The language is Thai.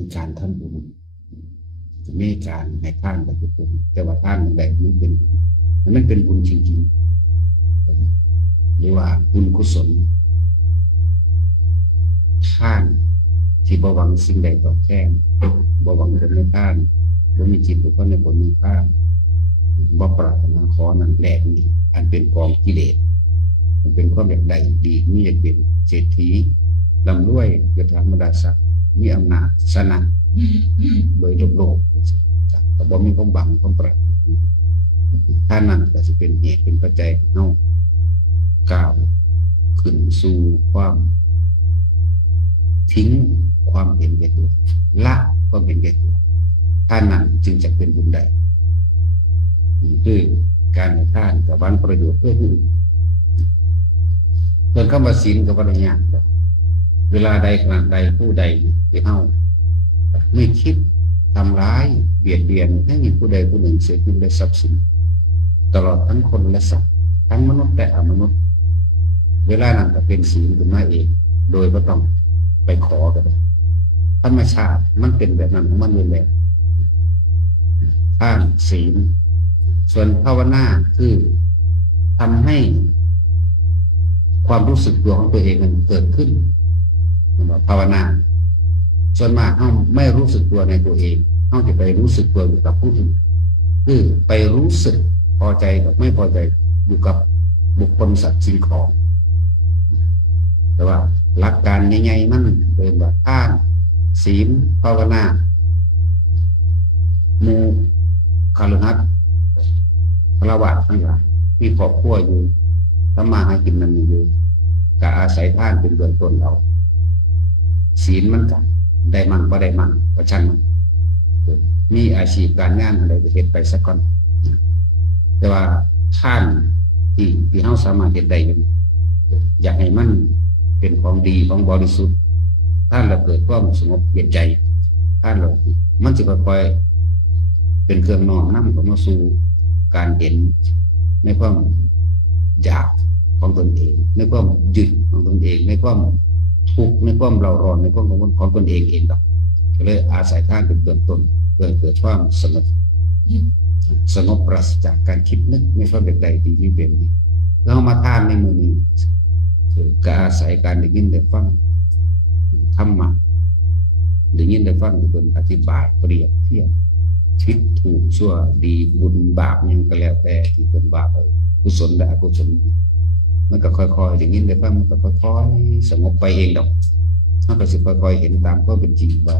มีการทำบุญจะมีการให้ทานกับบุญแต่ว่าทานใดมันเป็นบุญมันเป็นบุญจริงๆหรือว่าบุญกุศลทานที่บ่หวังสิ่งใดตอบแทนบ่หวังผลในทานบ่มีจิตบุคคลในผลในทานบ่ปรารถนาขอนั้นแหลกนี่อันเป็นกองกิเลสมันเป็นความอยากใดดีมีอยากเป็นเศรษฐีร่ำรวยยศธรรมดาศักดิ์มีอำนาจชนะโดยโลกแต่บ่มีความบังความปรารถนาถ้านั้นก็จะเป็นเหตุเป็นปัจจัยเนาะก้าวขึ้นสู่ความทิ้งความเห็นแก่ตัวละความเห็นแก่ตัวถ้านั้นจึงจะเป็นบุญได้ด้วยการให้ทานกับวันประโยชน์เพื่อผู้อื่นเพิ่นคำว่าศีลกับปัญญาเวลาใดขณะใดผู้ใดที่เฮาไม่คิดทำร้ายเบียดเบียนให้มีผู้ใดผู้หนึ่งเสียชีวิตและทรัพย์สินตลอดทั้งคนและสัตว์ทั้งมนุษย์และอมนุษย์เวลานั้นก็เป็นศีลขึ้นมาเองโดยไม่ต้องไปขอกันธรรมชาติมันเป็นแบบนั้นมันเลยแหละทานศีลส่วนภาวนาคือทำให้ความรู้สึกตัวของตัวเองมันเกิดขึ้นภาวนาส่วนมากเขาไม่รู้สึกตัวในตัวเองเขาจะไปรู้สึกตัวอยู่กับผู้อื่นคือไปรู้สึกพอใจกับไม่พอใจอยู่กับบุคคลสัตว์สิ่งของแต่ว่าหลักการใหญ่ๆมันเป็นแบบทานศีลภาวนาหมู่คฤหัสถ์ฆราวาสทั้งหลายมีครอบครัวอยู่ทำมาหากินมันอยู่ก็อาศัยทานเป็นเบื้องต้นเราศีลมันกันได้มั่งบ่ได้มั่งก็ช่างมันมีอาชีพการงานอะไรก็เฮ็ดไปสักก่อนแต่ว่าท่านที่เฮาสามารถเฮ็ดได้อยากให้มันเป็นของดีของบริสุทธิ์ท่านเราเกิดความสงบเย็นใจท่านเรามันจะค่อยๆเป็นเครื่องนอนนำเข้ามาสู่การเห็นในความอยากของตนเองในความยึดของตนเองในความทุกข์ในความเร่าร้อนในความกังวลของตนเองดอกก็เลยอาศัยท่านเป็นเบื้องต้นเพื่อเกิดความสงบปราศจากการคิดนึกในความเด็กใดดีไม่เป็นนี่แล้วมาท่านในมือนี้ก็อาศัยการได้ยินได้ฟังธรรมะได้ยินได้ฟังเป็นอธิบายเปรียบเทียบผิดถูกชั่วดีบุญบาปยังก็แล้วแต่ที่เป็นบาปไปกุศลและอกุศลมันก็ค่อยๆอย่างนี้ได้ฟังมันก็ค่อยๆสงบไปเองดอกมันก็จะค่อยๆเห็นตามความเป็นจริงว่า